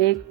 1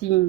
3،